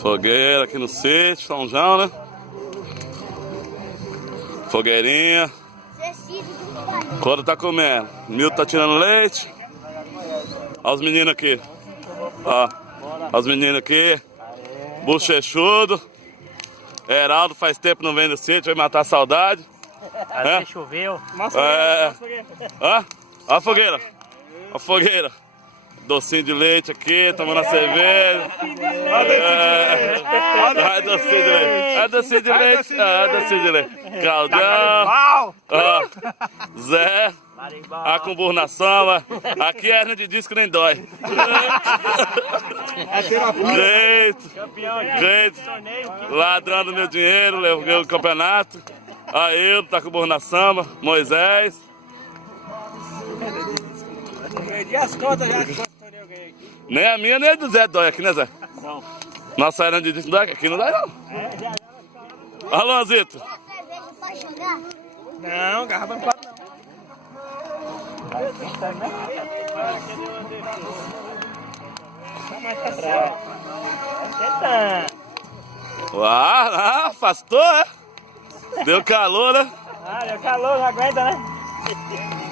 Fogueira aqui no sítio, São João, né? Fogueirinha. Quando tá comendo. Milton tá tirando leite. Olha os meninos aqui. Ó. Olha os meninos aqui. Bochechudo. Heraldo faz tempo não vem do sítio, vai matar a saudade. Até choveu. Ó a fogueira. A fogueira. Docinho de leite aqui, tomando a cerveja. Olha docinho de leite. Olha docinho de leite. Olha docinho de leite. Caldão. Zé. A com burro na samba. Aqui é hernia de disco nem dói. Jeito. Jeito. Ladrando meu dinheiro, levou o campeonato. Aí eu tá com burro na samba. Moisés. Perdi as contas já, quantas eu ganhei aqui. Nem a minha, nem a do Zé dói aqui, né, Zé? Não. Nossa hernia de disco não dói, aqui não dói, não. Alô, Zito. Não, garrafa não pode não. Tá mais pra trás. Afastou, é? Deu calor, né? Deu calor, não aguenta, né?